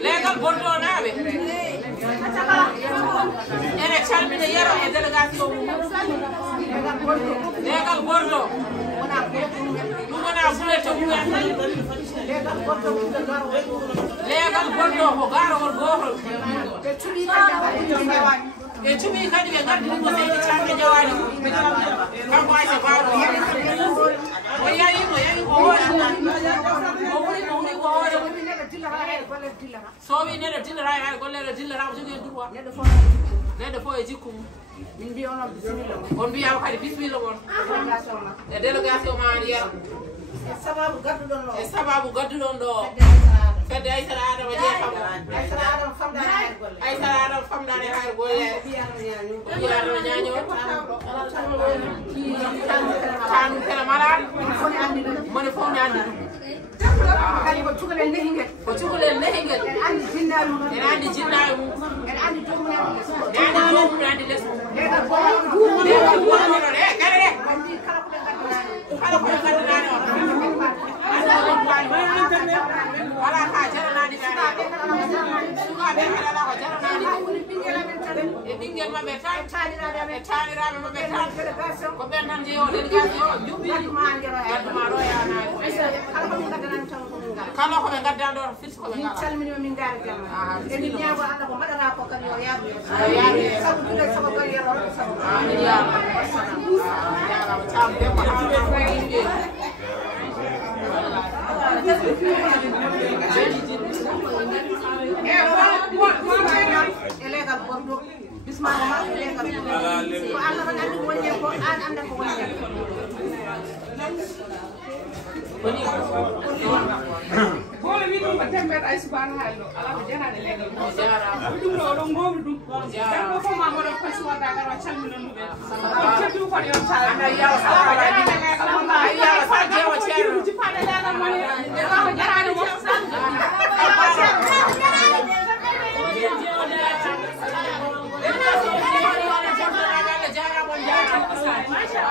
Legal bordo nabe. Ene calmine yero e délégation. Legal bordo. Lumana bulete buya. Legal bordo ko garo wol gohol. E tumi kadi be gardi ko sey chambe jawani. Kanko ay se baaro. O yayi ko wona. O woni ko woni so we need a dinner I go let a dinner out to do what let the boy jikum min bi on bi yaw kadi bismillah won e delegation ma ya sababu gaddu don do fedde ay sara adam je xam ay sara adam famdane hay golle yaro nyaanyo kan kala mala mon fo nyaandi kali ko tugale nehingel andi jinnaru andi andi jomu andi les wala ka jarana di dara suka be hala ko jarana di e bingel mabbe tanirabe mabbe tan ko ben tan je o delegation jubbi ma ro ya na kala ko be gadda do fis ko be ngala salmini min dara jama e ni nyaabo anda ko madara ko kan yo yaabe sabu dudal sabu ko yero sabu ya tam be ko illegal bordo bismillah illegal ko Allah ban andi wonne ko an anda ko wonne Bole mi dum tember ay subhana hallo ala ko jana de legal mo jara dum no do ngom dum jara ko ma mo do ko suwa da garo chalmino no be ko du ko yo chala ana ya ala ni ala ya fa je o chero ci fa da la mo ni ko jara de mo san Masya